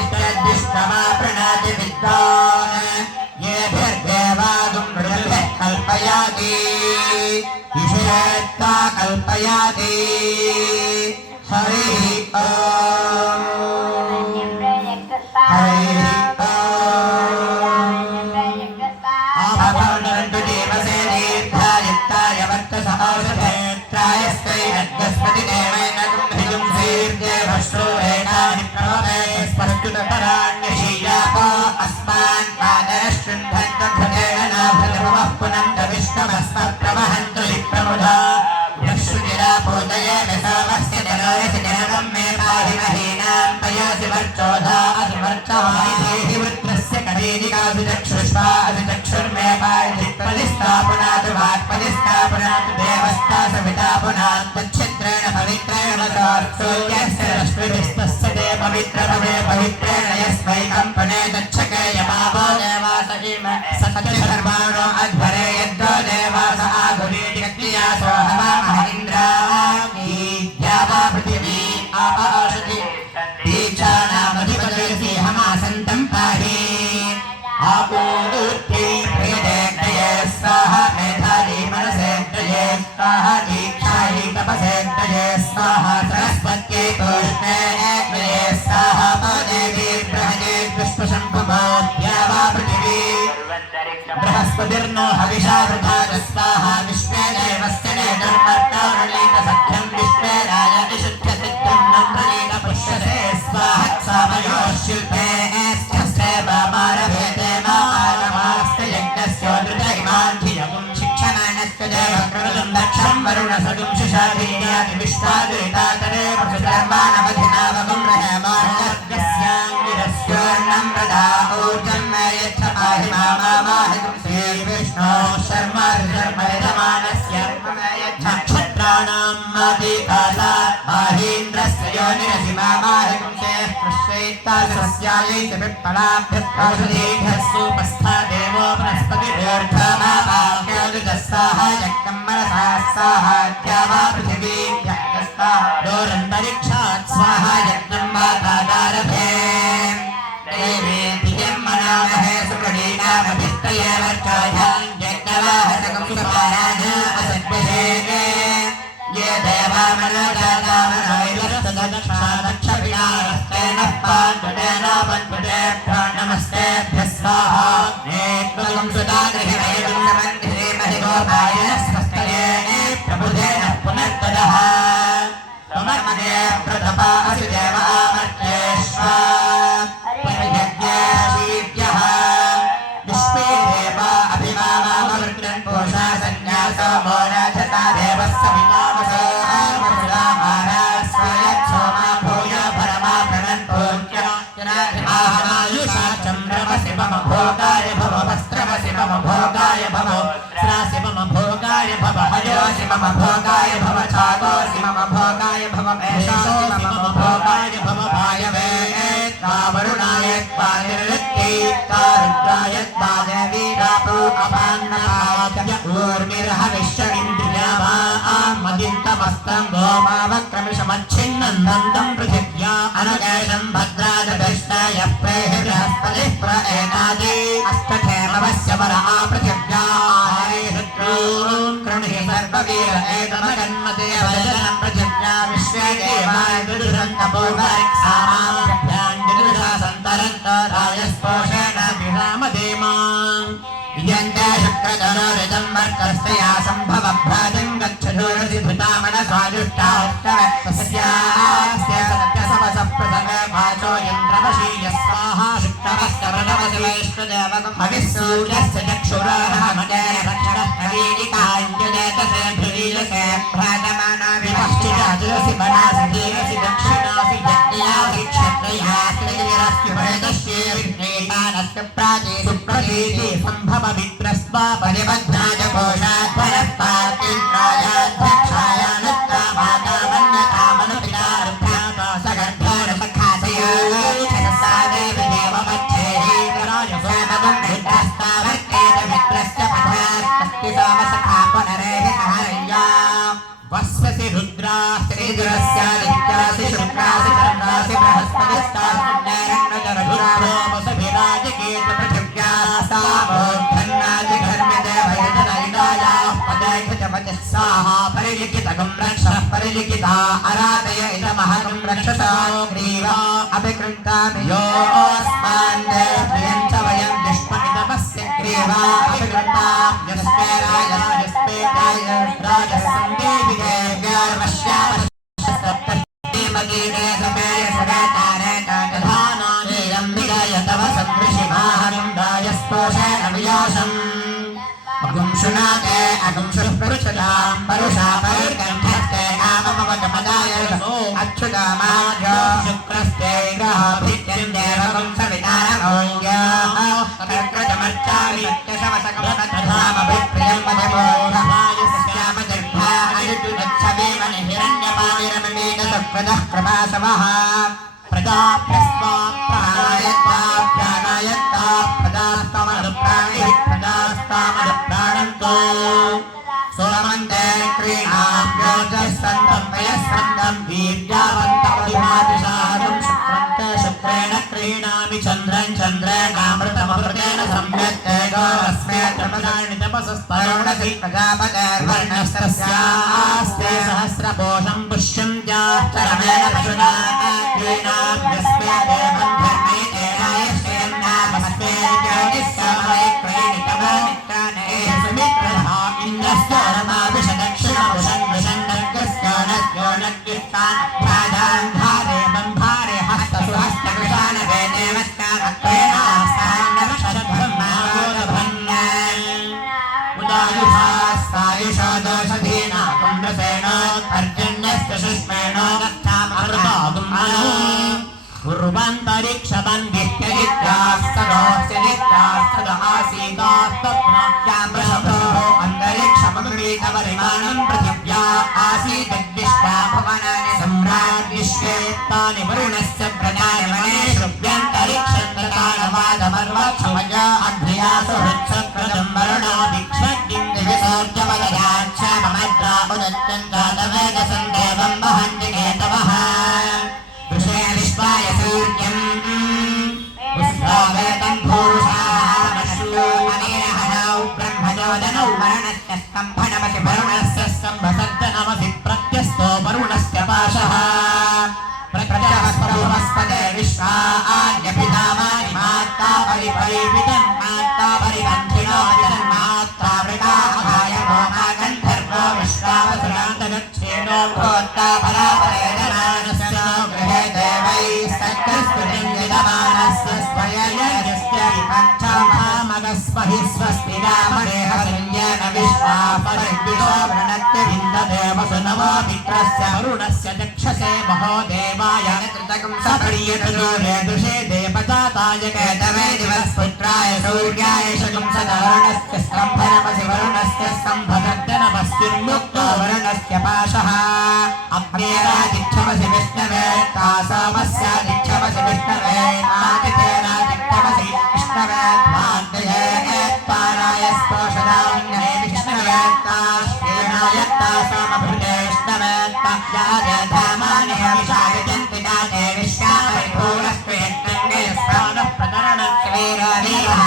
यद्विष्णवा प्रणति विद्वान् येभिर्देवागुं मृगभिः कल्पयाति ईशेत्ता कल्पयाति हरिः ॐ हरिः पवित्रेण पवित्रेण यस्मै कंपने दच्छके यमावो देवास इम सत्यधर्माणो अध्वरे यद्दो देवास आगुलीति क्रियासो हवा महेन्द्राग्नि द्यावा पृथिवी आपाशति बीजानामधिपतिर्षि हमासन्तं पाहि आपूर्ति प्रियदेग्नये स्वाहा मेधाली मनसेग्नये स्वाहा दीक्षायै तपसेग्नये स्वाहा सरस्वत्यै कृष्णे एग्नये स्वाहा देवी बृहदे विश्वशम्भुमाद्या वा पृथिवी बृहस्पतिर्नो हविषा वृथा स्वाहा विश्वे देवस्य नेतुर्मर्तावृणीत सख्यं विश्वे राज विशुद्धसिद्धं नम्रलीत पुष्यसे स्वाहा सामयो शिल्पे एस्थस्ते वामारभेते मामारमास्य यज्ञस्योदृत इमान्धियगुं शिक्षमानस्य देवक्रमदं दक्षं वरुणसदुं शिशाधीयाति विश्वादुरितातरे प्रसुधर्मानवधिनावगुं रहेमार्गस्याङ्गिरस्योर्णं प्रदा ऊर्जं मे यच्छ पाहि मामावाहिगुं श्रीविष्णो शर्मर्षर्मयजमानस्य मे यच्छ नक्षत्राणां मादिकालात् माहीन्द्रस्य योनिरसि मामाहिगुं ते प्रश्वैत्तासस्यायैति विप्पणाभ्यः सुपस्था देवो बृहस्पतिर्धमापाख्योदितस्साह यज्ञं मनसा स्वाहा द्यावा पृथिवी दोरन्तरिक्षात् स्वाहा यज्ञं वातादारभे देवी धियं मनामहे सुप्रणीनामभिस्तये वर्चायां यज्ञवाहनकं सुपायान असद्भिषेके ये देवा मनोजातामनोयस्तदक्षादक्षविनारस्तेन पाण्डुतेन पण्डुतेभ्यो नमस्तेभ्यः स्वाहा नेत्वं सुदागृहिरेवं समन्धिरेमहि गोपाय स्वस्तये प्रबुधेन पुनर्तदः त्वमर्मदे प्रतपा असि देव आमर्त्येष्वा परियज्ञाशीभ्यः विश्वे देवा अभिमामामवृत्रन् पोषा सन्न्यासो मोराजता देवः सवितामसो आर्मसुरामारा स्वयच्छोमा भूय परमा प्रणन् पूज्य जनाधिमाहनायुषा चन्द्रमसि मम भोगाय भव वस्त्रमसि मम भोगाय भव श्रासि मम भोगाय भव हयोसि मम भोगाय भव छागोसि मम भोगाय भव मेषोसि मम भोगाय भव वायवे वरुणाय पानिर्वृत्ति रुद्राय देवी रापो अपान्नपाद्य ऊर्मिर्हविष्य इन्द्रियामा मदिन्तमस्तं गोमावक्रमिषमच्छिन्नं नन्दं पृथिव्या अनुकेशं भद्रादकृष्णाय प्रेहि बृहस्पतिः प्र एनादि अष्टधेमवस्य वर आपृथिव्या आरेशत्रून् कृणुहि सर्ववीर एतमगन्मते वदनं पृथिव्या विश्वे देवाय दुर्धन्तपोपरिक्सामाभ्यां राजस्पोषेण विरामदेमां यन्ते शुक्रधनुरिदं वर्तस्तया सम्भवभ्राजं गच्छधूरसि भृतामनस्वाजुष्टाष्टवत्तस्यास्ते सत्यसमसप्रथमे वाचो यन्त्रवशीय स्वाहा शुक्रवस्य व्रतमसि वैश्वदेवकं हविस्सूर्यस्य चक्षुराः मदेन रक्षणः कवीलिकाञ्जनेतसे भ्रवीलसे भ्राजमाना विपश्चिदाजुरसि बनासि धीरसि दक्षिणासि यज्ञयासि क्षत्रयास्ति वेदश्येविघ्नेतानस्य प्राचे सुप्रतीति सम्भव वित्रस्वा परिबध्नाय कोशाध्वरपातीन्द्रायाध्यक्षाय नत्वा माता मन्यतामनुपितारुभ्याता सगर्भेण सखासयोच्छसा देवी देवमच्छेरीन्द्राय सोमगं विद्रस्तावर्तेत मित्रस्य पथास्तस्ति सोमसखा पुनरेः आहरय्या वस्वसि रुद्रास्त्रिजुरस्यादित्यासि शुक्रासि चन्द्रासि बृहस्पतिस्तास्मुन्नेरण्वजर परिलिखितगं रक्षः परिलिखिता आराधय इदमहगं रक्षसा ग्रीवा अभिकृन्तामि योऽस्मान् प्रियं च वयं दुष्मनिदमस्य ग्रीवा अभिकृन्तां यस्ते राजस्ते राजसन्देवि देव्यार्वश्यामश्यस्तप्तमगीने समेय सदातारे तातधानानीयं विजय तव सदृशिमाहनं राजस्पोषेण वियोषम् अगुं शुनाते अगुं शुष्पृच्छतां परुषा परिकण्ठस्ते आममवगमदाय अच्युतामाद्यो शुक्रस्ते ग्रहभित्यं देवकं सवितारमौङ्ग्याः कर्कृतमर्चामि सत्यशवसकमतधामभिप्रियं पदमोघायस्यामजर्भा अयुजुनच्छवेमन हिरण्यपाविरममेकसप्रदः प्रभासवः प्रजाभ्यस्त्वा प्राणायत्वा प्राणायत्ता प्रजास्तमनुप्राणिः प्रजास्तामनुप्राणन्तो सोमन्ते क्रीणाभ्योजस्सन्तं वयस्सन्तं वीर्यावन्तमधिमातिशादं शुक्रं ते शुक्रेण क्रीणामि चन्द्रं चन्द्रेणामृतममृतेन सम्यक्ते गोरस्मे तपदानि तपसस्तरुणसि प्रजापतेर्वर्णस्तस्यास्ते सहस्रपोषं पुष्यं जाश्चरमेण पशुना क्रीणाभ्यस्मे देवं धर्मे तेनायश्चयन्नामस्मे ज्योतिस्समये क्रीणितमानित्राणे सुमित्रः इन्द्रस्योरमाविशदक्षिणभुषन् विषन्नर्गस्योनस्योनर्गिष्टान् भाजान् भारे बन्धारे हस्तसु हस्तकृशान वेदेवस्तानक्षरब्रह्मावोदभन् उदायुधास्तायुषो दोषधीना कुण्डसेनोत्पर्जन्यस्य शुष्मेणो गच्छामृतागुम्मनो पूर्वन्तरिक्षबन्धित्यदित्यास्तदोऽस्यदित्यास्तद आसीदास्तप्राप्यामृषभोः अन्तरिक्षमगृहीतपरिमाणं पृथिव्या आसीदद्विश्वा भुवनानि सम्राड्विश्वेत्तानि वरुणस्य प्रजायमने शुभ्यन्तरिक्षं दतानवादमर्वक्षमज अध्रियासु हृत्सकृतं वरुणो भिक्षज्ञं दिविसोर्जवदयाच्छामद्रा उदच्चन्दातवेदसं देवं वहन्ति केतवः विश्वाय सूर्यम् पुष्पावेतं भूषामश्यो अनेन हनौ ब्रह्मजोदनौ वरुणस्य स्तम्भनमसि वरुणस्य स्तम्भसर्जनमसि प्रत्यस्तो वरुणस्य पाशः प्रजवस्पदे विश्वा आद्यभिधामानि मात्ता परिपरिविदन् मात्ता परिबन्धिनो जन्मात्ता वृता अभायवो मागन्धर्वो विश्वावसुरान्तगच्छेनो भोत्ता परापरेदमानस्य गृहे देवैस्तत्कृस्तुतिं यजमानस्य स्वययजस्य पञ्चमामगस्महि स्वस्ति रामदेहसंज्ञेन विश्वा परिद्विषो वृणत्य विन्ददेवसु नवो मित्रस्य वरुणस्य दक्षसे महो देवाय कृतकं सप्रियतजोरे दृशे देवजाताय केतवे दिवस्पुत्राय सूर्याय शकुं सदवर्णस्य स्तम्भनमसि वरुणस्य स्तम्भगर्दनमस्तिर्मुक्तो वरुणस्य पाशः अग्नेरादिच्छमसि विष्णवे तासामस्यादिच्छमसि विष्णवे आदितेरादिच्छमसि विष्णवे भाग्यये एत्ताराय स्पोषदान्ये विष्णवे ताश्रीणाय तासामभृते विष्णवे तायाधामानि हविषायजन्ति दाते विश्वापरिपूरस्त्वेत्तन्ये स्नानः प्रतरणक्वीरवीरः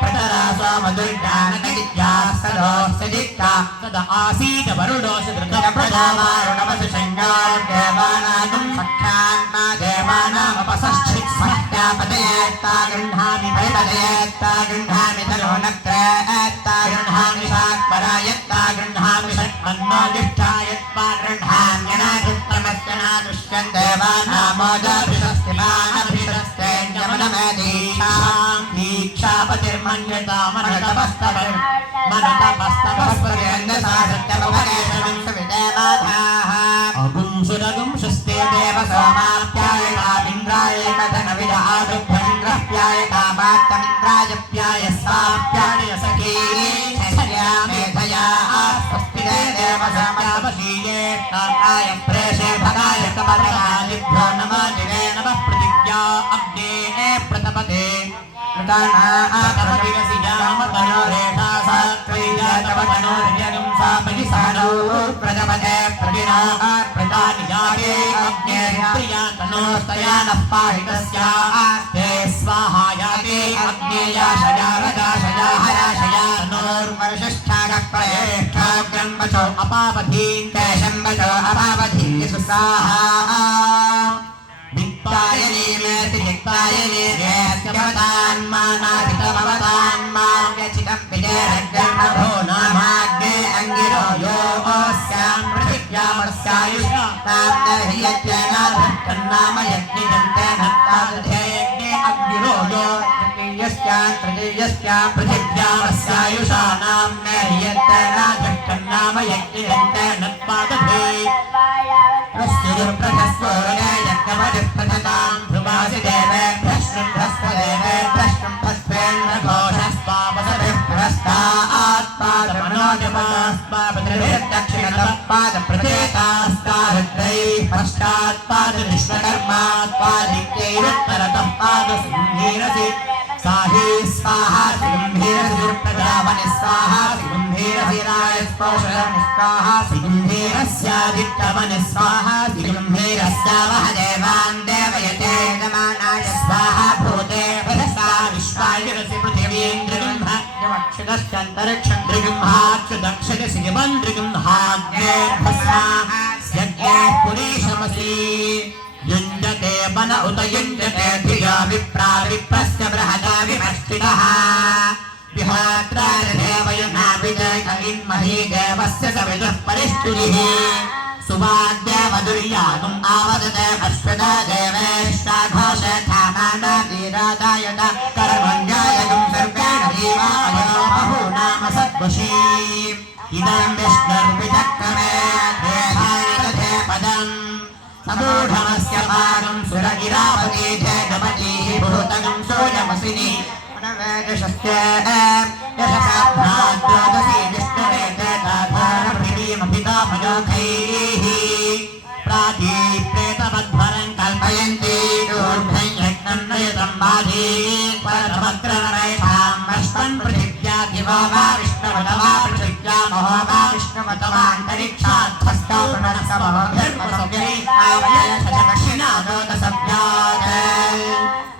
प्रतरासो मधुर्जानकदित्या सदोऽस्यदित्या तद आसीद वरुणोऽसि धृतप्रजावारुणमसि शङ्गान् देवानागं सख्यान्मा देवानामपसश्चित्स्मत्यापदयेत्ता गृह्णामि परिपदयेत्ता गृह्णामि तलोनक्त्रेत्ता गृह्णामि शाक्परायत्ता गृह्णामि षट्मन्नो दिष्टायत्ता गृह्णाम्यनादुत्तमस्य नादुष्यन् देवानामोजाभिषस्तिमानभिषस्तेऽन्यमनमेदीक्षां दीक्षापतिर्मन्यता मनतपस्तपस्पर्यन्दसा सत्यभवनेशनं सविदेवाधाः अगुं सुरगुं सुस्ते देव सोमाप्यायतामिन्द्राय कथनविद आदुभ्यमिन्द्रप्यायता वाक्तमिन्द्रायप्याय स्वाप्याय सखी मेधया स्वस्ति देव सोमापशीये ताय प्रेषे भगाय कमलकादिभ्यो नमः दिवे नमः प्रतिज्ञा अग्ने प्रतपते प्रजापते प्रतिना प्रजानिजाते अग्नेर्प्रियातनोस्तयानः पाहितस्यास्ते स्वाहायाते अग्नेयाशया रजाशया हराशया तनोर्वर्षिष्ठानः प्रयेष्ठाग्रन्वचो अपापधीन्ते वचो अभावधीः सुसाहा दिक्तायने मेति दिक्तायने व्यचितं विजयर्गर्मभो नामाग्ने अङ्गिरो योऽस्यां पृथिव्यामस्यायुष् नाम यज्ञयन्तेन तादृशे अग्निरो यो तृतीयस्यां पृथिव्यामस्यायुषा नाम्ने यत्तेन नाम यज्ञयन्तेन पादधे प्रस्युरुप्रथस्वोरे यज्ञमधिप्रथतां ध्रुवासि देवेभ्यः शुभ्रस्वदेवेभ्यः शुम्भस्वेन्द्र घोषस्वापसभिः पुरस्तात्पादमनोजपास्पादक्षिणतः पादप्रचेतास्तारुद्रैः पश्चात्पादविश्वकर्मात्पादित्यैरुत्तरतः पादसिंहीरसि साहि स्वाहा सिगुम्भीरसिप्रजावनि स्वाहा सिगुम्भीरसिराय स्पौषरनि स्वाहा सिगुम्भीरस्यादित्यवनि स्वाहा सिगुम्भीरस्यावह देवान् देवयते यजमानाय स्वाहा भूतेभ्यः विश्वायुरसि पृथिवीन्द्रिगुम्भक्षदश्चन्तरिक्षन्द्रिगुम्भाक्षदक्षदसि निबन्द्रिगुम्भाग्नेर्भस्मा यज्ञे पुरीशमसि युञ्जते मन उत युञ्जते धिया विप्रा विप्रस्य बृहदा विमष्टितः विहोत्रादेवयुना विजयकविन्मही देवस्य सविदुः परिष्टुरिः सुवाद्यवदुर्यागुम् आवदते अश्वदा देवेष्टाघोषधामानादीरादायत कर्मण्यायगुम् सर्वेण जीवायो बहूनाम सद्वशी इदं विष्णुर्विचक्रमे देहाय दधे पदम् समूढमस्य पादं सुरगिरापति जगमतीः भूतगं सोऽयमसिनि पुनवेदशस्य यशसाभ्राद्रोदसी विष्णुवेते दाधारपृथिवीमभितामयोखैः प्रातीप्रेतमध्वरं कल्पयन्ति ऊर्ध्वं यज्ञं नयतं बाधी परतमग्रनरेषां वष्पन् पृथिव्या दिवो वा विष्णुवत वा पृथिव्या महो वा विष्णुवत वा अन्तरिक्षाद्धस्थो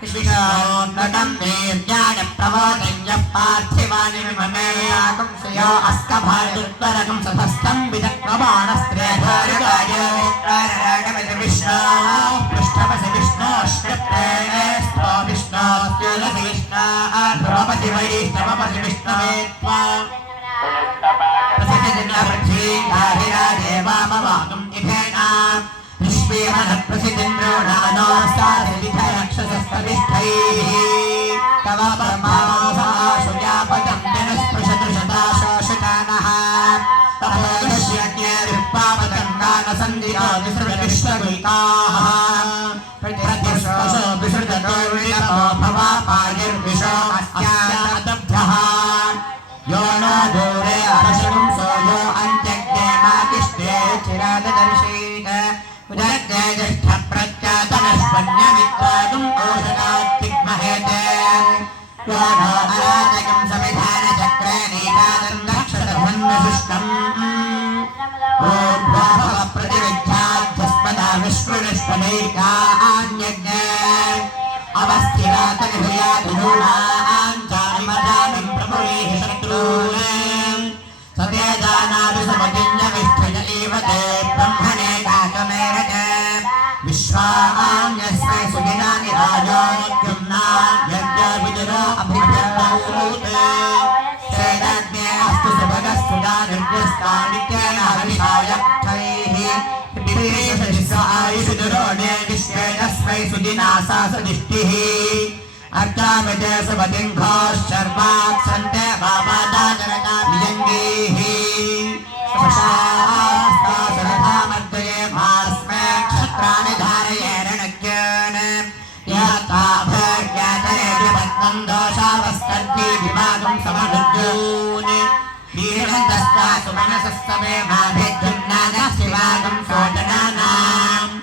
विष्णोन्नतं वीर्याय प्रवोदय्यः पार्थिवानि विममेयागुं श्रियो अस्कभायुत्तरगं सभस्तं विदक्वबाणस्त्रेधारगाय विष्णो पृष्ठवसि विष्णोश्रिप्रेणेस्तो विष्णोस्त्युलसि विष्णो ध्रुवपति वैष्णवपति विष्णवे त्वा प्रसिद्धिर्नपृथ्वी गाहिरादेवामवागुम् इभेना विश्वेमनः प्रसिद्धिन्द्रो नानोस्तादिविधरक्षसस्तविष्ठैः तव परमासाशुयापदं जनस्पृशदृशदाशोषकानः तपोदश्यज्ञे विप्पापदं गानसन्दितो विसृजविश्वगीताः प्रतिस्पशो विसृजतो विलपो भवापायिर्विशो अस्यादब्धः यो नो दूरे अवशगुं सोयो अन्त्यज्ञे मातिष्ठे चिराददर्शीत उदरज्ञेष्ठप्रत्यातनस्पन्यमित्वागुम् ओषधात्तिग्महेते यो नो अराजकं समिधानचक्रे नीतादं नक्षत्रधन्वशिष्टम् ऊर्ध्वप्रतिविद्याध्यस्पदा विश्वनिष्पदैकान्यज्ञे अवस्थिरातनिभयादिनूनाञ्चारिमजामिं प्रमुरीः शत्रून् सतेजानादि समजिन्यविष्ठय एव ते ब्रह्मणे गातमेरते विश्वान्यस्मै सुदिनानि राजोऽत्युम्नान्यज्ञविदुरो अभिभ्यौते सेदज्ञे अस्तु सुभगस्तुदा निर्दिष्टानित्येन हविषायक्षैः आयुषुदुरोणे विश्वेदस्मै सुदिनासा सदिष्टिः अर्चामिते सुपतिङ्घोश्चर्वाक्सन्ते बाबादाजनता विजङ्गीः सुषास्तासुरथामर्दये भास्मे क्षत्राणि धारयेरणज्ञान् याताभर्यातरे विपत्तं दोषावस्तर्ति विभागं समनुद्यून् वीरन्तस्ता सुमनसस्तमे माभिद्युम्नानः शिवागं सोजनानाम्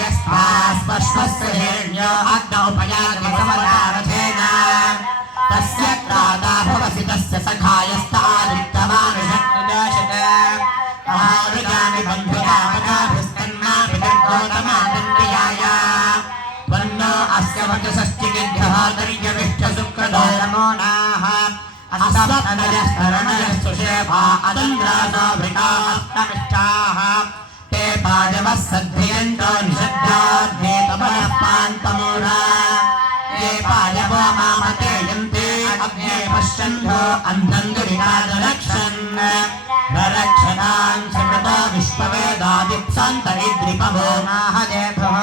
यस्मास्पश्वस्य हिरण्यो अग्नौपयागमसमदारथेन तस्य त्राता भवसि तस्य सखायस्तादित्यमानुषक्नुदशत आरुजामि बन्धुकामकाभिस्तन्माभिदग्धोतमादन्त्याय वन्नो अस्य वचसश्चिगिभ्यः दर्यविष्ठसुक्रदो नमो नाः अस्तमनयस्तरणयः सुषेभा अदन्द्रासो वृता अस्तमिष्टाः पाजवः सद्धियन्तो निषद्धाद्वे तपनः पान्तमूढा ये पाजवो मामते यन्ते अग्ने पश्यन्तो अन्धम् दुरितादरक्षन् रक्षतान् समृतो विश्ववेदादिप्सन्त इद्रिपवो नाहदेभः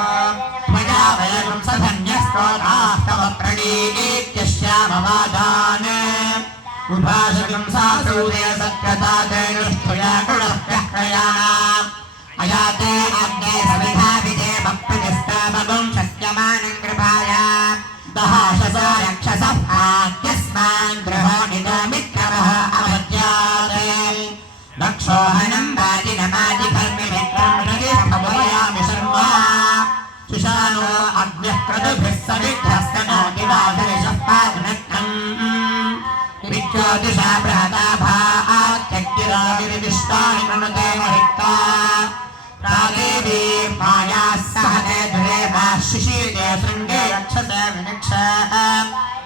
त्वया वयं सधन्यस्तोतास्तव प्रणीत्यश्यामवादान् उपासकं सासूदे सत्यता तेनुष्ठया कुलप्रयाणाम् अयाते अग्ने सविधा विदे भक्तिनिष्ठामगुं शक्यमानं कृपाया दहाशसो रक्षसः आद्यस्मान् गृहो निदमित्रमः अवद्याते दक्षोहनं वाजिनमाजिकर्मिमित्रं रजिष्ठभवयामि शर्मा सुशानो अग्निः क्रतुभिः सविद्धस्तनोतिवासरिषः पादनक्तम् विच्योतिषा बृहदाभात्यग्निराविर्विश्वानि कृणुते महित्वा प्रादेवी मायाः सहते दुरेवा शिशीते शृङ्गे रक्षसे विनिक्ष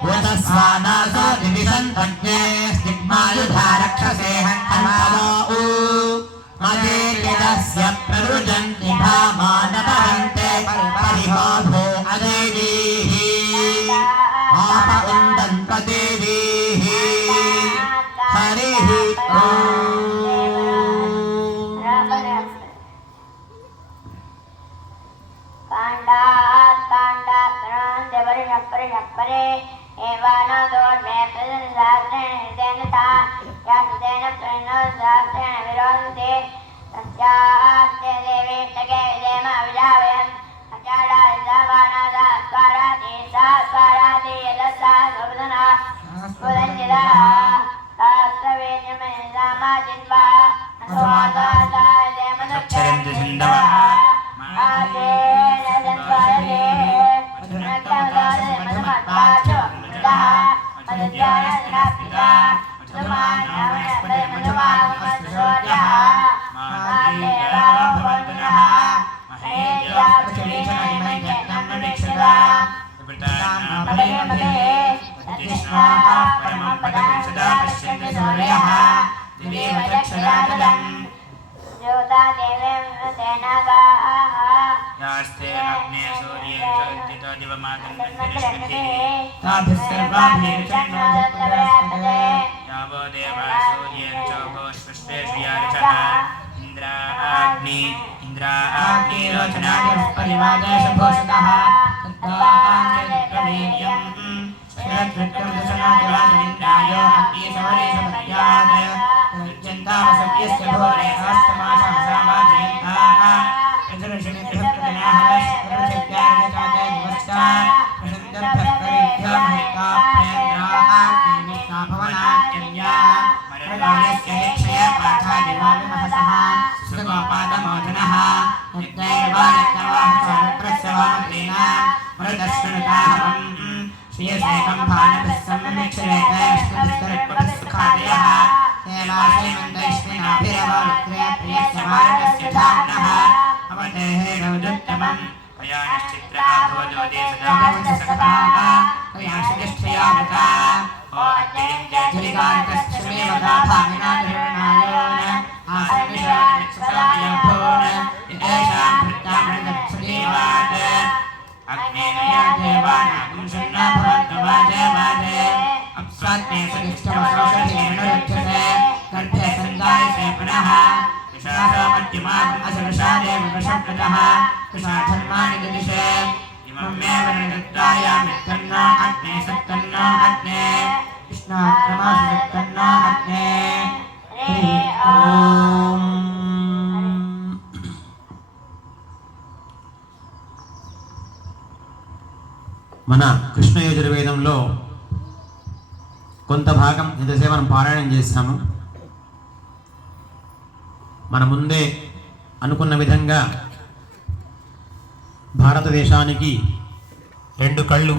भूतस्वानासो दिविशन्तज्ञे स्निग्मायुधा रक्षसे हन्तमावो मदेर्यदस्य प्ररुजन्ति भामानपहन्ते परिभो अदेवीः आप उन्दन् प्रदेवीः हरिः परे एवानो दोर्मे प्रजनशास्त्रेण हृदयनता यासुतेन प्रणोशास्त्रेण विरोधते तस्यास्ते देवी तगे विदेम अविजावयन् अचाडा इजावानादा स्वाराति सा स्वाराति यदस्सा स्वबुधना स्वदञ्जिदा तास्त्रवेद्यमे सामाजिन्वा अस्वादादा देमदक्षरन्ति सिन्धवः आदे नजन्वारते यास्ते अग्ने सूर्ये चोदितो दिवमातं प्रतिष्ठते ताभिः सर्वाभिः चन्द्रमस्ते यावो देवा सूर्येण चोभोष्पुष्पेषु यारिषः इन्द्राग्निरोचनादिः परिवादेशभूषितः तत्त्वाङ्गप्रमेयम् शरद्विक्रमदशनादिवाचनिन्द्रायो अग्निसवरेशमत्यात् यज्ञन्तावसत्यस्य भोरे सहस्रमासहसावाजयन्ताः మన కృష్ణ యజుర్వేదంలో కొంత భాగం ఇంతసేపు మనం పారాయణం చేశాము. మన ముందే అనుకున్న విధంగా భారతదేశానికి 2 కళ్ళు,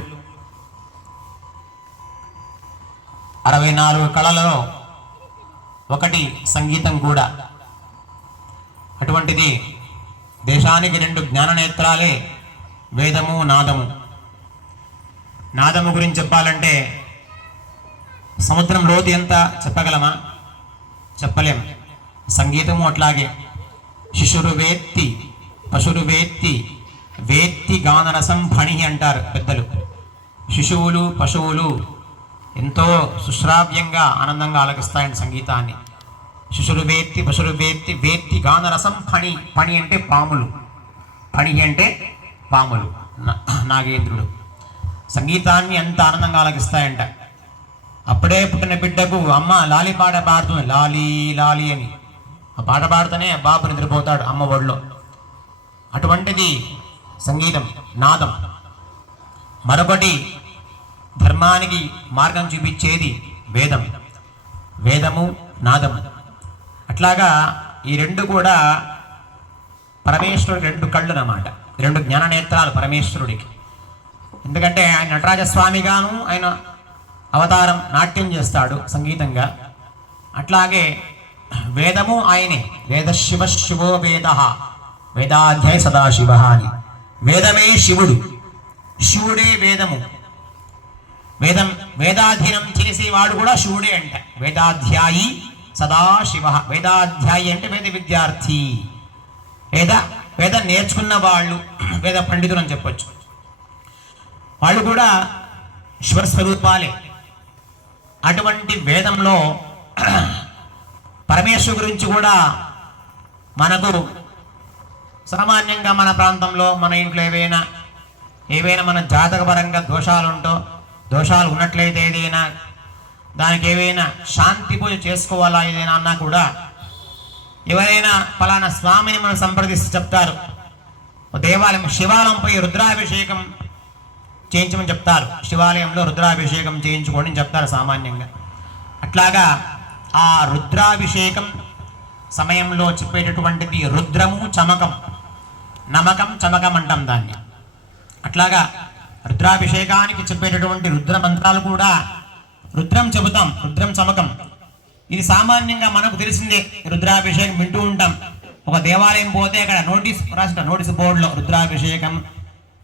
64 కళలలో ఒకటి సంగీతం కూడా. అటువంటిది దేశానికి 2 జ్ఞాననేత్రాలే వేదము, నాదము. నాదము గురించి చెప్పాలంటే సముద్రం లోతు ఎంత చెప్పగలమా? చెప్పలేము. సంగీతము అట్లాగే. శిశురు వేత్తి పశురు వేత్తి వేత్తి గానరసం ఫణి అంటారు పెద్దలు. శిశువులు పశువులు ఎంతో సుశ్రావ్యంగా ఆనందంగా ఆలకిస్తాయండి సంగీతాన్ని. శిశురు వేత్తి పశురు వేత్తి వేత్తి గానరసం ఫణి. ఫణి అంటే పాములు, ఫణి అంటే పాములు. నాగేంద్రుడు సంగీతాన్ని ఎంత ఆనందంగా ఆలకిస్తాయంట. అప్పుడే పుట్టిన బిడ్డకు అమ్మ లాలి పాట పాడుతుంది, లాలి లాలి అని. ఆ పాట పాడుతూనే బాబు నిద్రపోతాడు అమ్మ ఒడిలో. అటువంటిది సంగీతం, నాదం. మరొకటి ధర్మానికి మార్గం చూపించేది వేదం. వేదము నాదము. అట్లాగా ఈ రెండు కూడా పరమేశ్వరుడికి రెండు కళ్ళు అన్నమాట, రెండు జ్ఞాననేత్రాలు పరమేశ్వరుడికి. ఎందుకంటే ఆయన నటరాజస్వామిగాను ఆయన అవతారం నాట్యం చేస్తాడు సంగీతంగా. అట్లాగే వేదము ఆయనే. వేద శివ శివో వేద వేదాధ్యాయ సదాశివ అని. వేదమే శివుడు, శివుడే వేదము. వేదాధ్యయనం చేసేవాడు కూడా శివుడే అంట. వేదాధ్యాయి సదాశివ. వేదాధ్యాయి అంటే వేద విద్యార్థి, వేదం నేర్చుకున్న వాళ్ళు, వేద పండితులు అని చెప్పొచ్చు. వాళ్ళు కూడా శివస్వరూపాలే. అటువంటి వేదంలో పరమేశ్వరు గురించి కూడా మనకు సామాన్యంగా మన ప్రాంతంలో మన ఇంట్లో ఏవైనా మన జాతకపరంగా దోషాలు ఉన్నట్లయితే ఏదైనా దానికి ఏవైనా శాంతి పూజ చేసుకోవాలా ఏదైనా అన్నా కూడా ఎవరైనా ఫలానా స్వామిని మనం సంప్రదిస్తే చెప్తారు. దేవాలయం శివాలయం పోయి రుద్రాభిషేకం చేయించమని చెప్తారు. శివాలయంలో రుద్రాభిషేకం చేయించుకోండి అని చెప్తారు సామాన్యంగా. అట్లాగా ఆ రుద్రాభిషేకం సమయంలో చెప్పేటటువంటిది రుద్రము చమకం, నమకం చమకం అంటాం దాన్ని. అట్లాగా రుద్రాభిషేకానికి చెప్పేటటువంటి రుద్ర మంత్రాలు కూడా రుద్రం చెబుతాం, రుద్రం చమకం. ఇది సామాన్యంగా మనకు తెలిసిందే. రుద్రాభిషేకం వింటూ ఉంటాం. ఒక దేవాలయం పోతే అక్కడ నోటీస్ బోర్డులో రుద్రాభిషేకం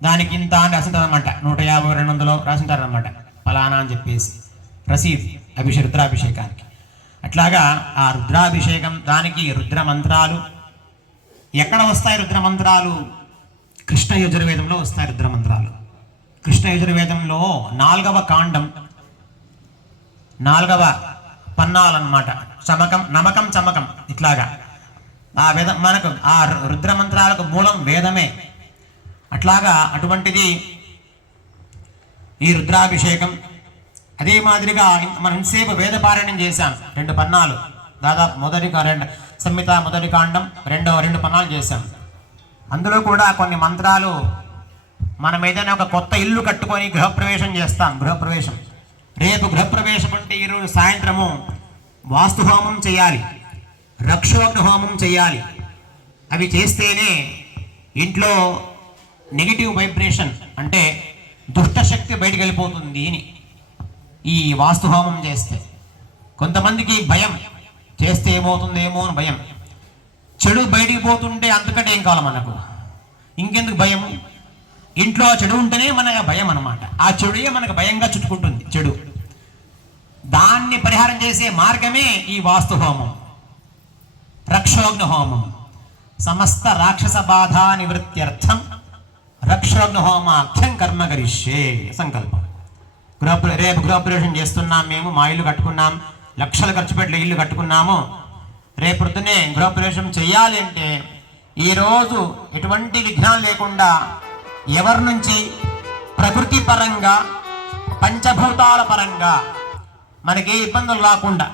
దానికి ఇంత అని రాసింటారు అనమాట. 150 200 రాసింటారు అనమాట, ఫలానా అని చెప్పేసి రసీద్ రుద్రాభిషేకానికి. అట్లాగా ఆ రుద్రాభిషేకం దానికి రుద్ర మంత్రాలు ఎక్కడ వస్తాయి? రుద్ర మంత్రాలు కృష్ణ యజుర్వేదంలో వస్తాయి. రుద్ర మంత్రాలు కృష్ణ యజుర్వేదంలో 4వ కాండం 4వ పన్నాలన్నమాట. చమకం నమకం చమకం. ఇట్లాగా ఆ వేదం మనకు ఆ రుద్ర మంత్రాలకు మూలం వేదమే. అట్లాగా అటువంటిది ఈ రుద్రాభిషేకం. అదే మాదిరిగా మనం ఇంతసేపు వేద పారాయణం చేశాం. 2 పన్నాలు దాదాపు సంహిత మొదటి కాండం 2 పన్నాలు చేశాం. అందులో కూడా కొన్ని మంత్రాలు మనం ఏదైనా ఒక కొత్త ఇల్లు కట్టుకొని గృహప్రవేశం చేస్తాం. గృహప్రవేశం రేపు గృహప్రవేశం అంటే ఈరోజు సాయంత్రము వాస్తు హోమం చేయాలి, రక్షోగ్ని హోమం చేయాలి. అవి చేస్తేనే ఇంట్లో నెగిటివ్ వైబ్రేషన్ అంటే దుష్టశక్తి బయటికి వెళ్ళిపోతుంది అని ఈ వాస్తు హోమం చేస్తే. కొంతమందికి భయం, చేస్తే ఏమవుతుందేమో అని భయం. చెడు బయటికి పోతుంటే అంతకంటే ఏం కావాలి మనకు? ఇంకెందుకు భయము? ఇంట్లో చెడు ఉంటేనే మనకు భయం అన్నమాట. ఆ చెడుయే మనకు భయంగా చుట్టుకుంటుంది చెడు. దాన్ని పరిహారం చేసే మార్గమే ఈ వాస్తు హోమం, రక్షోగ్ని హోమం. సమస్త రాక్షస బాధ నివృత్త్యర్థం రక్షోగ్ని హోమాఖ్యం కర్మ కరిష్యే సంకల్పం. రేపు గృహప్రవేశం చేస్తున్నాం. మేము మా ఇల్లు కట్టుకున్నాం, లక్షలు ఖర్చు పెట్టి ఇల్లు కట్టుకున్నాము. రేపు పొద్దునే గృహప్రవేశం చేయాలి అంటే ఈరోజు ఎటువంటి విఘ్నాలు లేకుండా ఎవరి నుంచి ప్రకృతి పరంగా పంచభూతాల పరంగా మనకి ఇబ్బందులు రాకుండా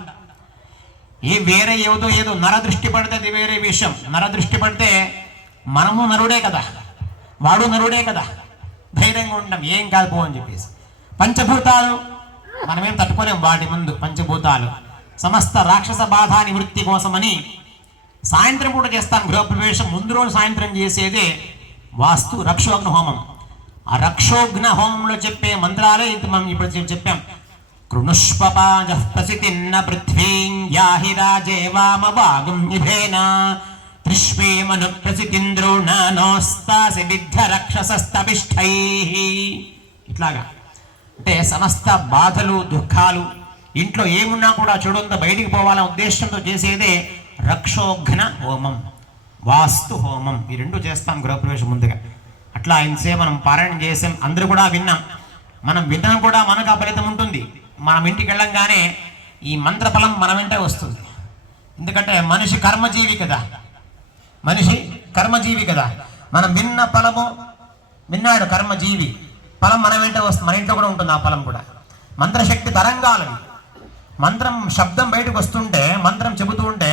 వేరే ఏదో నరదృష్టి పడితే అది వేరే విషయం. నరదృష్టి పడితే మనము నరుడే కదా, వాడు నరుడే కదా, ధైర్యంగా ఉంటాం, ఏం కాదు పో అని చెప్పేసి. పంచభూతాలు మనమేం తట్టుకోలేం వాటి ముందు. పంచభూతాలు సమస్త రాక్షస బాధ నివృత్తి కోసమని సాయంత్రం పూట చేస్తాం గృహప్రవేశం. ముందు రోజు సాయంత్రం చేసేదే వాస్తు రక్షోగ్న హోమం. ఆ రక్షోగ్న హోమంలో చెప్పే మంత్రాలే ఇది మనం ఇప్పుడు చెప్పాం. కృణుష్పపాజ ప్రసితిన్న పృథ్వీం యాహి రాజే వామవాగం నిభేన త్రిష్వేమను ప్రసితింద్రోణ నోస్తాసి విద్ధ రక్షసస్తవిష్ఠై. ఇట్లాగా అంటే సమస్త బాధలు దుఃఖాలు ఇంట్లో ఏమున్నా కూడా చెడుంత బయటికి పోవాలనే ఉద్దేశంతో చేసేదే రక్షోఘ్న హోమం. వాస్తు హోమం. ఈ రెండు చేస్తాం గృహప్రవేశం ముందుగా. అట్లా ఇంతసేపు మనం పారాయణం చేసాం, అందరూ కూడా విన్నాం. మనం విన్నాం కూడా మనకు ఆ ఫలితం ఉంటుంది. మనం ఇంటికి వెళ్ళంగానే ఈ మంత్రఫలం మన వెంటే వస్తుంది. ఎందుకంటే మనిషి కర్మజీవి కదా, మనం విన్న ఫలము విన్నాడు కర్మజీవి, ఫలం మన వెంట వస్తుంది, మన ఇంట్లో కూడా ఉంటుంది ఆ ఫలం కూడా. మంత్రశక్తి తరంగాలు, మంత్రం శబ్దం బయటకు వస్తుంటే, మంత్రం చెబుతూ ఉంటే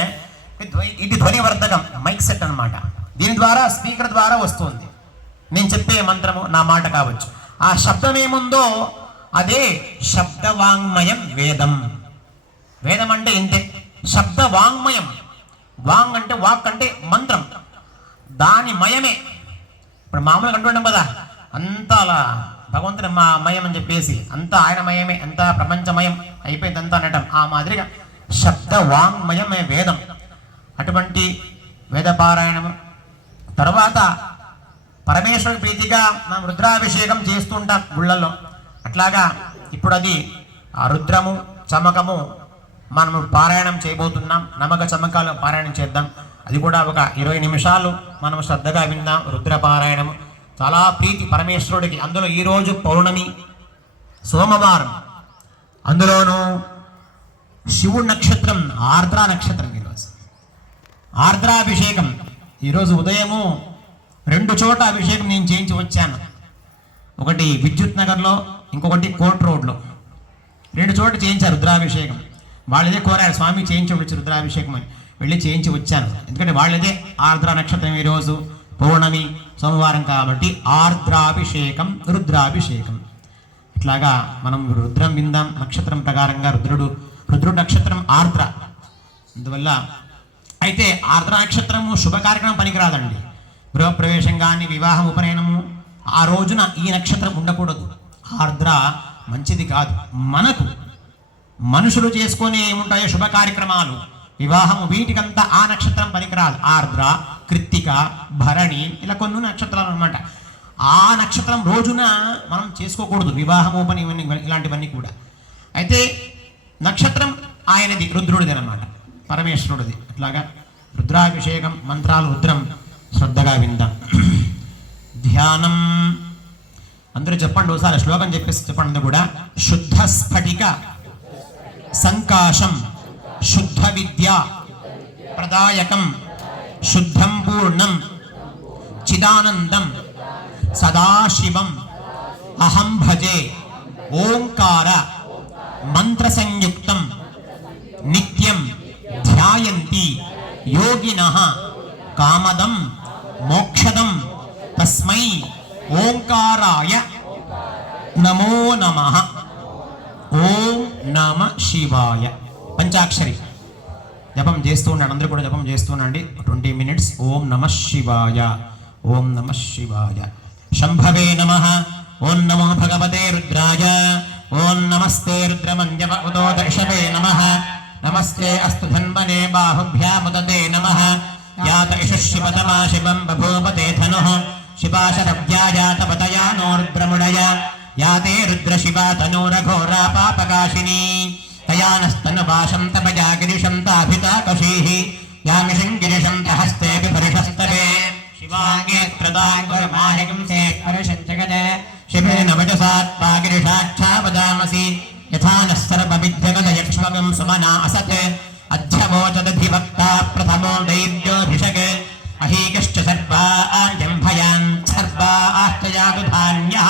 ఇది ధ్వనివర్ధకం, మైక్ సెట్ అన్నమాట. దీని ద్వారా స్పీకర్ ద్వారా వస్తుంది నేను చెప్పే మంత్రము, నా మాట కావచ్చు. ఆ శబ్దం ఏముందో అదే శబ్దవాంగ్మయం వేదం. వేదం అంటే ఇంతే, శబ్దవాంగ్మయం. వాంగ్ అంటే వాక్ అంటే మంత్రం, దాని మయమే. ఇప్పుడు మామూలుగా అంటుంటాం కదా, అంతా అలా భగవంతుని మా మయం అని చెప్పేసి, అంతా ఆయన మయమే, అంతా ప్రపంచమయం అయిపోయింది అంతా అనటం. ఆ మాదిరిగా శబ్దవాంగ్మయమే వేదం. అటువంటి వేదపారాయణము తర్వాత పరమేశ్వరుడి ప్రీతిగా మనం రుద్రాభిషేకం చేస్తూ ఉంటాం గుళ్ళల్లో. అట్లాగా ఇప్పుడు అది ఆ రుద్రము చమకము మనము పారాయణం చేయబోతున్నాం. నమక చమకాలు పారాయణం చేద్దాం. అది కూడా ఒక 20 నిమిషాలు మనం శ్రద్ధగా విందాం. రుద్ర పారాయణము చాలా ప్రీతి పరమేశ్వరుడికి. అందులో ఈరోజు పౌర్ణమి, సోమవారం, అందులోనూ శివుడి నక్షత్రం ఆర్ద్ర నక్షత్రం. ఈరోజు ఆర్ద్రాభిషేకం. ఈరోజు ఉదయము 2 చోట అభిషేకం నేను చేయించి వచ్చాను. ఒకటి విద్యుత్ నగర్లో, ఇంకొకటి కోర్ట్ రోడ్లో. 2 చోట చేయించారు రుద్రాభిషేకం. వాళ్ళదే కోరారు, స్వామి చేయించి రుద్రాభిషేకం అని. వెళ్ళి చేయించి వచ్చాను. ఎందుకంటే వాళ్ళదే ఆర్ద్ర నక్షత్రం ఈరోజు, పౌర్ణమి, సోమవారం కాబట్టి ఆర్ద్రాభిషేకం, రుద్రాభిషేకం. ఇట్లాగా మనం రుద్రం విందాం. నక్షత్రం ప్రకారంగా రుద్రుడు నక్షత్రం ఆర్ద్ర. అందువల్ల అయితే ఆర్ద్ర నక్షత్రము శుభ కార్యక్రమం పనికిరాదండి. గృహప్రవేశం కానీ, వివాహం, ఉపనయనము ఆ రోజున ఈ నక్షత్రం ఉండకూడదు. ఆర్ద్ర మంచిది కాదు. మనకు మనుషులు చేసుకొని ఏముంటాయో శుభ కార్యక్రమాలు, వివాహము, వీటికంతా ఆ నక్షత్రం పనికిరాదు. ఆర్ద్ర, కృత్తిక, భరణి, ఇలా కొన్ని నక్షత్రాలు అనమాట. ఆ నక్షత్రం రోజున మనం చేసుకోకూడదు వివాహము, పని, ఇలాంటివన్నీ కూడా. అయితే నక్షత్రం ఆయనది, రుద్రుడిది అనమాట, పరమేశ్వరుడిది. అట్లాగా రుద్రాభిషేకం మంత్రాలు, రుద్రం శ్రద్ధగా విందాం. ధ్యానం అందరూ చెప్పండి ఒకసారి, శ్లోకం చెప్పండి కూడా. శుద్ధ స్ఫటిక సంకాశం శుద్ధ విద్య ప్రదాయకం శుద్ధం పూర్ణం చిదానందం సదాశివం అహం భజే ఓంకార మంత్ర సంయుక్తం నిత్యం ధ్యాయంతి యోగినః కామదం మోక్షదం తస్మై ఓంకారాయ నమో నమః. ఓం నమ శివాయ పంచాక్షరి జపం చేస్తూ ఉన్నాడు. అందరూ కూడా జపం చేస్తున్నాండి. 20 minutes. ఓం నమ శివాయ, ఓం నమ శివాయ. శంభవే నమః. ఓం నమో భగవతే రుద్రాయ. ఓం నమస్తే రుద్రమంజప ఉదో దర్శవే నమః. నమస్తే అస్తు ధన్వనే బాహుభ్యాముదతే నమః. యాత యశస్విపతమా శివం బభూవతే ధనుః. శివాశరవ్యాయాతపతయా నోర్ద్రముడయ. యాతే రుద్రశివా తనూరఘోరా పాపకాశినీ. తయానస్తనుభాషం తపజా గిరిశం తాభితాకశీః. యామిషం గిరిశం హస్తేపి పరిషస్తరే. శివాంగే ప్రదాంగురమాహికం సేత్పరుషం జగదే. శివేన వజసాత్పా గిరిషాక్షా వదామసి. యథా నః సర్వవిద్యగదయక్ష్మగం సుమనా అసత్. అధ్యవోచదధివక్తా ప్రథమో దైవ్యోభిషక్. అహీకశ్చ సర్వాణ్యం భయాన్ సర్వాశ్చయాతు ధాన్యః.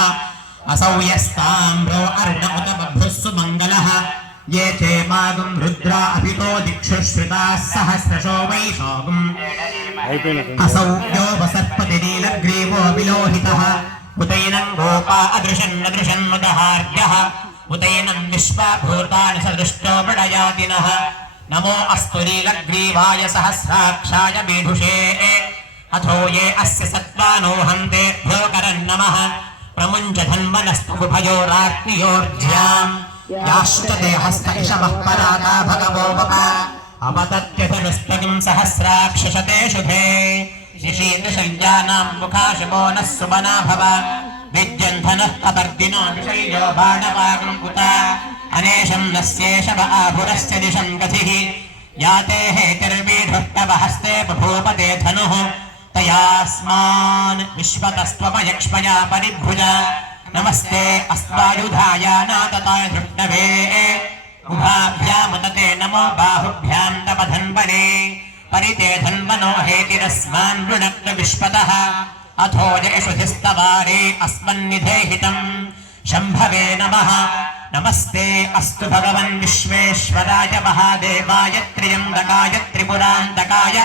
असौ यस्ताम्रो अरुण उत बभ्रुस्सु मङ्गलः. ये चेमागुं रुद्रा अभितो दिक्षु श्रिताः सहस्रशो वैशोगुम्. असौ यो वसर्पति नीलग्रीवो विलोहितः. उतैनं गोपा अदृशन्नदृशन्नुदहार्यः. उतैनं विश्वा भूतानि सदृष्टो बडयातिनः. नमो अस्तु नीलग्रीवाय सहस्राक्षाय मेढुषे. अथो ये अस्य सत्त्वानो हन्तेभ्यो करन्नमः. प्रमुञ्च धन्वनस्तुभयोराग्नियोर्ध्याम्. याश्चते हस्त इषमः पराता भगवो वप. अवतत्यधनुस्तगिं सहस्राक्षशते शुभे. शिशीर्षञ्जानां मुखाशुभो नः सुमना भव. विद्यन्धनः कपर्दिनो विषयो बाणवागं उत. अनेशं नस्येषव आभुरस्य दिशं गतिः. याते हेतिर्वीढुष्टवहस्ते बभूपते धनुः तयास्मान् विश्वतस्त्वमयक्ष्मया परिभुज नमस्ते अस्त्वायुधाय नातताय धृष्णवे उभाभ्यामुदते नमो बाहुभ्यां तव धन्वने परिते धन्वनो हेतिरस्मान् वृणक्त विश्वतः अथो जयशुधिस्तवारे अस्मन्निधेहितं शम्भवे नमः नमस्ते अस्तु भगवन् विश्वेश्वराय महादेवाय त्र्यम्बकाय त्रिपुरान्तकाय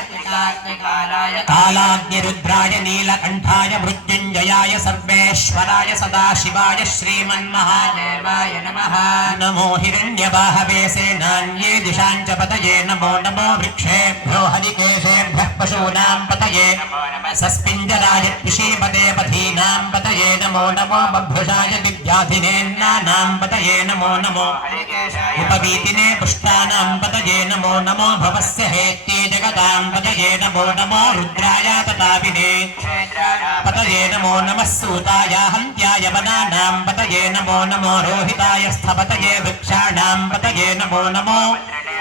कालाग्निरुद्राय नीलकण्ठाय मृत्युञ्जयाय सर्वेश्वराय सदाशिवाय श्रीमन्महादेवाय नमः नमो हिरण्यबाहवे सेनान्ये दिशां च पतये नमो नमो वृक्षेभ्यो हरिकेशेभ्यः पशूनां पतये सस्पिञ्जराय पिशीपते पथीनां पतये नमो नमो बभ्रुषाय विद्याधिनेन्नानां पतये नमो नमो उपवीतिने पुष्टानां पतये नमो नमो भवस्य हेत्ये जगतां पतये नमो नमो रुद्राय तताविने पतये नमो नमः सूताय हन्त्याय वनानां पतये नमो नमो रोहिताय स्थपतये वृक्षाणां पतये नमो नमो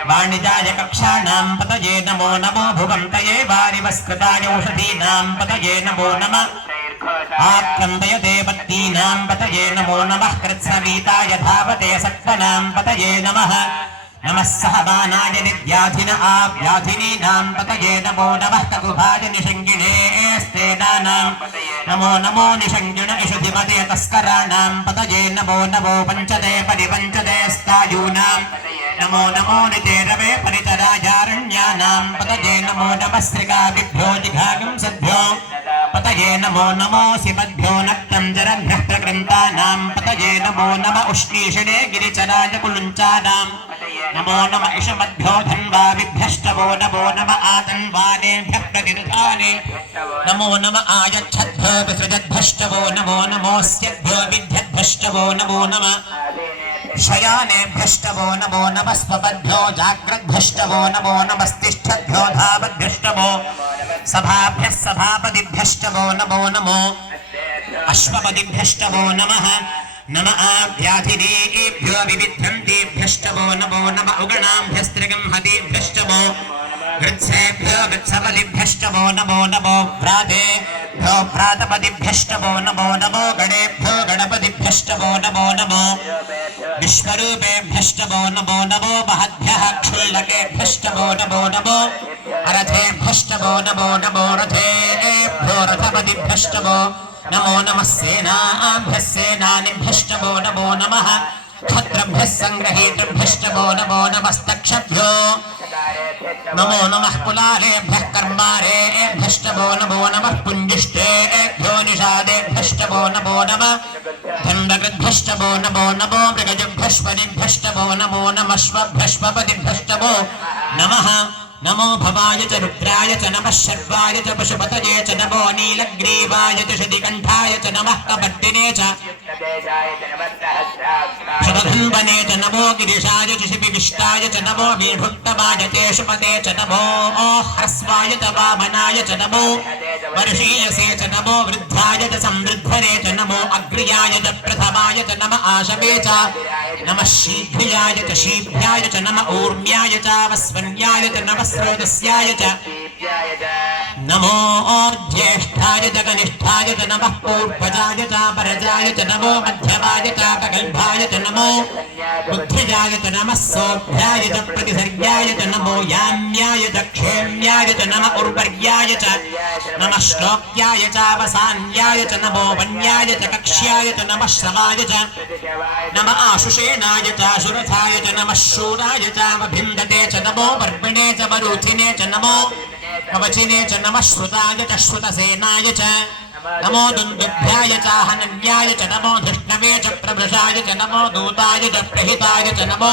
वाणिजाय कक्षाणां पतये नमो नमो भुवन्तये वारिवस्कृताय औषधीनां पतये नमो नमः आक्रन्दयते पत्नीनां पतये नमो नमः कृत्स्नवीताय धावते सत्त्वनां पतये नमः नमः सहमानाय निव्याधिन आव्याधिनीनां पतये नमो नमः ककुभाय निषङ्गिणे स्तेनानां नमो नमो निषङ्गिण इषुधिमते तस्कराणां पतये नमो नमो पञ्चदे परिपञ्चदे स्तायूनां नमो नमो नितेरवे परितराजारण्यानां पतये नमो नमः श्रीकाभिभ्यो जिघागुंसद्भ्यो पतये नमो नमो शिवद्भ्यो नक्तं जरभ्यः प्रकृन्तानां पतये नमो नम उष्णीषणे गिरिचराय कुलुञ्चानां नमो नम इषमद्भ्यो धन्वाभिभ्यष्टवो नमो नम आतन्वानेभ्यः प्रतिरुधाने नमो नम आयच्छद्भ्यो विसृजद्भ्यष्टवो नमो नमोऽस्यद्भ्यो विद्यद्भ्यष्टवो नमो नम शयानेभ्यष्टवो नमो नमः स्वपद्भ्यो जाग्रद्भ्यष्टवो नमो नमस्तिष्ठद्भ्यो धावद्भ्यष्टवो सभाभ्यः सभापतिभ्यष्टवो नमो नमो अश्वपतिभ्यष्टवो नमः नम आभ्याधिनेभ्यो विविध्यन्तेभ्यष्टवो नमो नम उगणाभ्यस्त्रिगंहतेभ्यष्टवो वृत्सेभ्यो वृत्सपतिभ्यष्टवो नमो नमो व्रातेभ्यो व्रातपतिभ्यष्टवो नमो नमो गणेभ्यो गणपतिभ्यष्टवो नमो नमो विश्वरूपेभ्यष्टवो नमो नमो महद्भ्यः क्षुल्लकेभ्यष्टवो नमो नमो अरथेभ्यष्टवो नमो नमो रथेभ्यो रथपतिभ्यष्टवो नमो नमः सेनाभ्यः सेनानिभ्यष्टवो नमो नमः क्षत्रभ्यः सङ्ग्रहेतृभ्यष्टवो नमो नमस्तक्षभ्यो नमो नमः कुलालेभ्यः कर्मारेभ्यष्टवो नमो नमः पुञ्जिष्टेभ्यो निषादेभ्यष्टवो नमो नमः धण्डकृद्भ्यष्टवो नमो नमो मृगजभ्यश्वनिभ्यष्टवो नमो नमश्वभ्यश्वपतिभ्यष्टवो नमः नमो भवाय च रुद्राय च नमः शर्वाय च पशुपतये च नमो नीलग्रीवाय च शशिकण्ठाय च नमः कपर्दिने च शतधन्वने च नमो गिरिशाय च शिपिविष्टाय च नमो वीढुत्तमाय च शुपते च नमो ह्रस्वाय च वामनाय च नमो वर्षीयसे च नमो वृद्धाय च संवृद्धने च नमो अग्र्याय च प्रथमाय च नम आशवे च नमः शीघ्र्याय च शीघ्र्याय च नम ऊर्म्याय च वस्वन्याय च नमः स्रोतस्याय च नमो ज्येष्ठाय च कनिष्ठाय च नमः पूर्वजाय च परजाय च नमो मध्यमाय च प्रगल्भाय च नमो बुद्धिजाय च नमः सोभ्याय च प्रतिसर्याय च नमो याम्याय च क्षेम्याय च नमः उर्वर्याय च नमः श्लोक्याय च वसान्याय च नमो वन्याय च कक्ष्याय च नमः श्रवाय च नमः आशुषेणाय च शुरथाय च नमः शूराय च वभिन्दते च नमो वर्पिणे च वरूथिने च नमो कवचिने च नमः श्रुताय च श्रुतसेनाय च नमो दुन्दुभ्याय च हनन्याय च नमो धृष्णवे च प्रभृशाय च नमो दूताय च प्रहिताय च नमो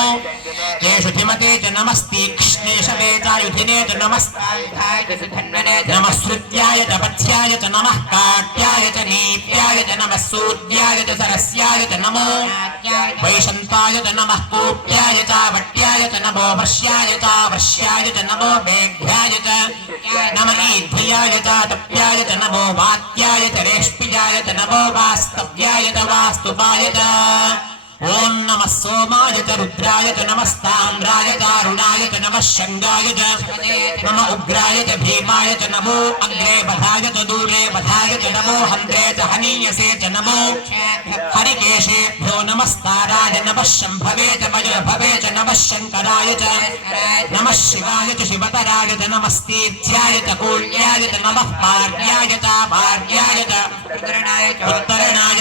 केशुधिमते च नमस्तीक्ष्णेशवे चायुधिने च नमस्तायुधाय च सुधन्वने च नमः श्रुत्याय च पथ्याय च नमः काट्याय च नीप्याय च नमः सूर्याय च सरस्याय च नमो वैशन्ताय च नमः कूप्याय च वट्याय च नमो वर्ष्याय च वर्ष्याय च नमो मेघ्याय च नमः ईध्याय च तप्याय च नमो वात्याय च रेष्पियाय च नमो वास्तव्याय च वास्तुपाय च ఓం నమః సోమాయ చ రుద్రాయ చ నమస్తామ్రాయ చ అరుణాయ చ నమః శంగాయ చ నమ ఉగ్రాయ చ భీమాయ చ నమో అగ్రే బధాయ చ దూరే బధాయ చ నమో హంత్రే చ హనీయసే చ నమో హరికేశేభ్యో నమస్తారాయ నమః శంభవే చ వజ్రభవే చ నమః శంకరాయ చ నమః శివాయ చ శివతరాయ చ నమస్తీర్థ్యాయ చ కూల్యాయ చ నమః పార్యాయ చ భార్యాయ చ ఉత్తరణాయ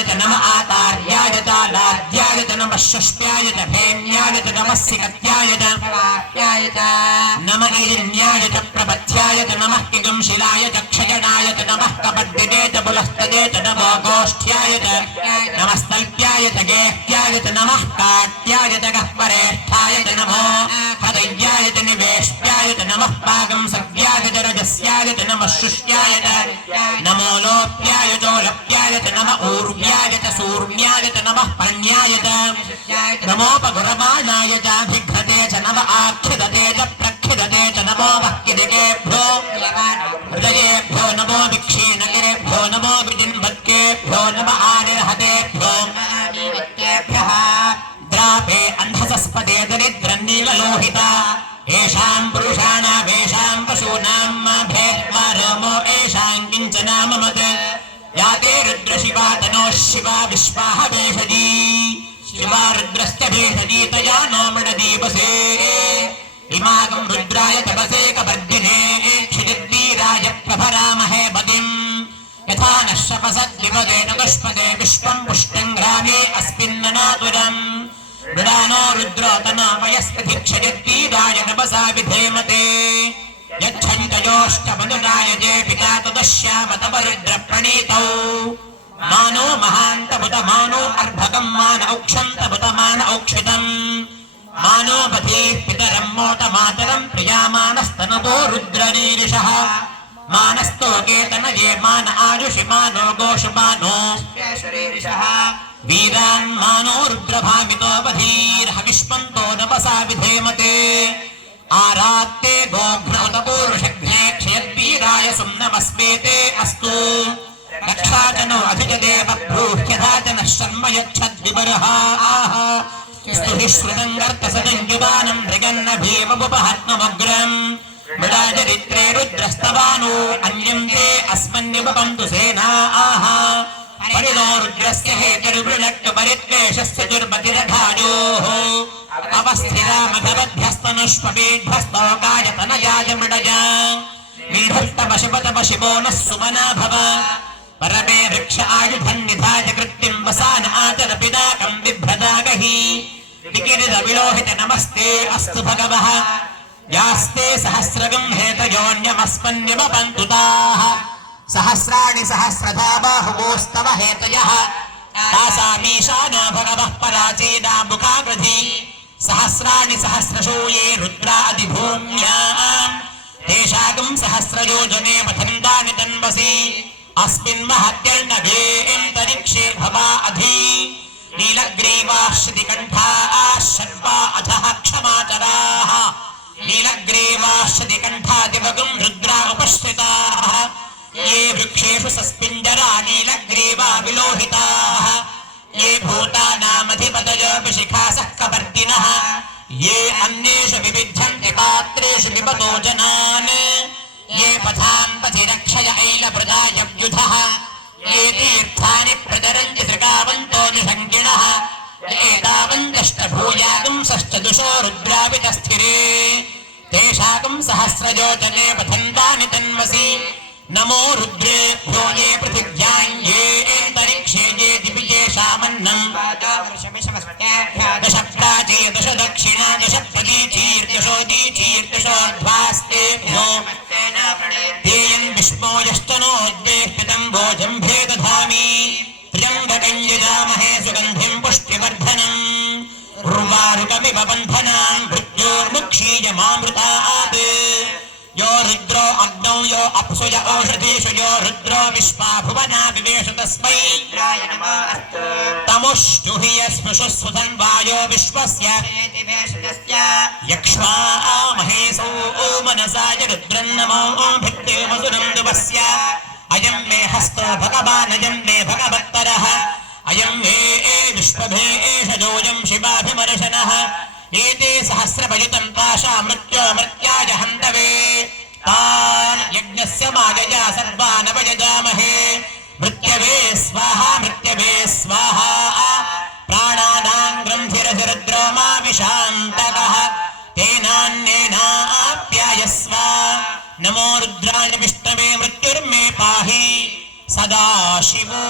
చ నమ ఆతార్యాయ చ లాధ్యాయ చ నమః షష్ట్యాయ చ భేమ్యాయ చ నమః సికత్యాయ చ నమ ఈరిన్యాయ చ ప్రపథ్యాయ చ నమః కిగంశిలాయ చ క్షయణాయ చ నమః కపద్దిదే చ బులస్తదే చ నమో గోష్ఠ్యాయ చ నమస్తల్ప్యాయ చ గేహ్యాయ చ నమః కాట్యాయ చ గహ్వరేష్ఠాయ చ నమో హృదయ్యాయ చ నివేష్ట్యాయ చ నమః పాగం సవ్యాయ చ రజస్యాయ చ నమః శుష్యాయ చ నమో లోప్యాయ చోలప్యాయ చ నమ ఊర్వ్యాయ చ సూర్వ్యాయ చ నమః పణ్యాయ చ నమోపగురమాణాయ చ భిఘ్నతే చ నమ ఆఖ్యదతే చ ప్రఖ్యదతే చ నమో వక్కిదికేభ్యో హృదయేభ్యో నమో విక్షీణగిరేభ్యో నమో విజిన్వత్కేభ్యో నమ ఆనిర్హతేభ్యో ద్రాపే అంధసస్పదే దరిద్రన్నీలలోహిత ఏషాం పురుషాణామేషాం పశూనాం మా భేద్మా రోమో ఏషాం కించనామమత్ యాతే రుద్రశివా తనో శివా విశ్వాహ వేషజీ శివా రుద్రస్య భేషజీ తయా నో మృడదీపసే ఇమాగం రుద్రాయ తపసే కపర్దినే క్షితిర్వీరాయ ప్రభరామహే బదిం యథా నశ్యపసద్విపదేన దుష్పదే విశ్వం పుష్టిం గ్రామే అస్మిన్ననాతురం మృడానో రుద్రో తనోమయస్తిక్షయద్వీరాయ తపసా విధేమతే యచ్ఛంతయోష్టమనురాయ జే పితా తదశ్యామతపరుద్ర ప్రణీతౌ మానో మహాంతముత మానో అర్భకం మాన ఔక్షంతముత మాన ఔక్షితం మానో పథే పితరం మోత మాతరం ప్రియామానస్తనతో రుద్రనీరిషః మానస్తోకే తనయే మాన ఆయుషి మానో గోషు మానో వీరాన్ మానో రుద్రభామితో వధీర్హ విష్పంతో నపసా విధేమతే ఆరాత్తే గోఘ్నౌతపూరుషఘ్నే క్షయద్వీరాయ సుమ్నమస్మేతే అస్తు రక్షాచనో అధిజదేవ బ్రూహ్యధాచనః శర్మ యచ్చద్విబర్హ ఆహ స్తుహిశ్రుతంగర్తసదంయువానం మృగన్న భీమముపహత్మమగ్రం మృడాచరిత్రే రుద్రస్తవానో అన్యం తే అస్మన్యుపపంతు సేనా ఆహ పరిణో రుద్రస్య హేతుర్వృణక్తు పరిత్వేషస్య దుర్మతిరఘాయోః అవస్థిరామభవద్భ్యస్తనుష్పీఢ్యస్తోకాయ తనయాయ మృడయ మీఢస్తవశివతవ శివో నః సుమనా భవ పరమే వృక్ష ఆయుధన్నిధాయ కృత్తిం వసాన ఆచర పిదాకం బిభ్రదాగహి వికిరిత విలోహిత నమస్తే అస్తు భగవః యాస్తే సహస్రగం హేతయోన్యమస్మన్యమపంతు తాః సహస్రాణి సహస్రధా బాహువోస్తవ హేతయః తాసామీశానా భగవః పరాచేదా ముఖాగ్రధి సహస్రాణి సహస్రశో ఏ రుద్రాదిభూమ్యాం తేషాగం సహస్రయోజనే మథందాని తన్వసి అస్మిన్ మహత్యర్ణవేంతరిక్షే భవా అధి నీలగ్రీవాశ్రుతికంఠాః షడ్వా అధః క్షమాచరాః నీలగ్రీవాశ్రుతికంఠాదివగం రుద్రా ఉపశ్రితాః ये वृक्षेषु सस्पिञ्जरा नीलग्रीवा विलोहिताः ये भूतानामधिपतयो विशिखासः कपर्दिनः ये अन्येषु विविध्यन्ति पात्रेषु विपतो जनान् ये पथान् पथि रक्षय ऐलप्रदायव्युधः ये तीर्थानि प्रचरन्ति त्रिकावन्तो निषङ्गिणः एतावन्तष्टभूयागं षष्ठदुशो रुद्रावितस्थिरे तेषाकं सहस्रयोजने पथन्तानि तन्वसि नमो रुद्रेभ्यो ये पृथिव्यां ये अन्तरिक्षे ये दिव्येषामन्नं दश प्राचे दश दक्षिणा दश प्रतीचीर्दशोदीचीर्दशोर्ध्वास्तेभ्यो तेयं विष्णो यश्चनोद्वेष्टितं भोजम्भे दधामि त्र्यम्बकं यजामहे सुगन्धिं पुष्टिवर्धनम् उर्वारुकमिव बन्धनान् मृत्योर्मुक्षीयमामृतात् यो रुद्रो अग्नौ यो अप्सु य ओषधीषु यो रुद्रो विश्वा भुवना विवेश तस्मै तमुष्टुहि यस्पृशु सुधन्वायो विश्वस्य यक्ष्मा महेशो मनसाय रुद्रं नमो भित्तिर्मसुरं दिवस्य अयं मे हस्तो भगवान् अयं मे भगवत्तरः अयं मे विश्व शुभे एष जोऽयं शिवाभिमर्शनः एते सहस्रभजितं ताशा मृत्यो मृत्याय हन्तवे तान् यज्ञस्य मायया सर्वान् अपयजामहे मृत्यवे स्वाहा प्राणानां ग्रन्थिरसिरुद्रोमा विशान्तकः तेनान्येनाप्यायस्व नमो रुद्राय विष्णवे मृत्युर्मे पाहि सदा शिवो